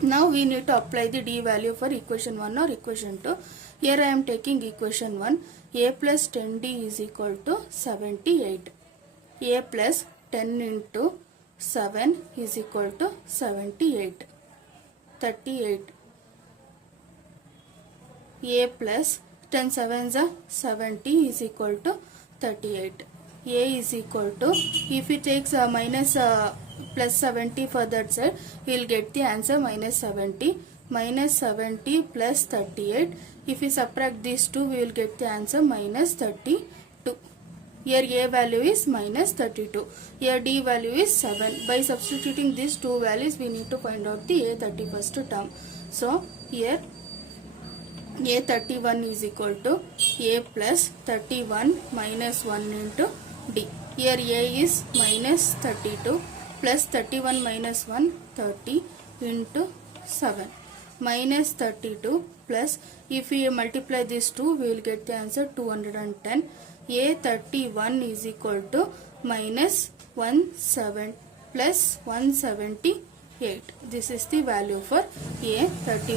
Now we need to apply the d value for equation 1 or equation 2. Here I am taking equation 1. A plus 10d is equal to 78. A plus 10 into 7 is equal to 78. 38. A plus 10 sevens are 70 is equal to 38. A is equal to, if it takes minus plus 70 for that side, we will get the answer minus 70. Minus 70 plus 38. If we subtract these two, we will get the answer minus 32. Here A value is minus 32. Here D value is 7. By substituting these two values, we need to find out the A31st term. So here A31 is equal to A plus 31 minus 1 into D. Here A is minus 32 plus 31 minus 1, 30 into 7. Minus 32 plus, if we multiply these two, we will get the answer 210. A31 is equal to minus 17 plus 178. This is the value for A31.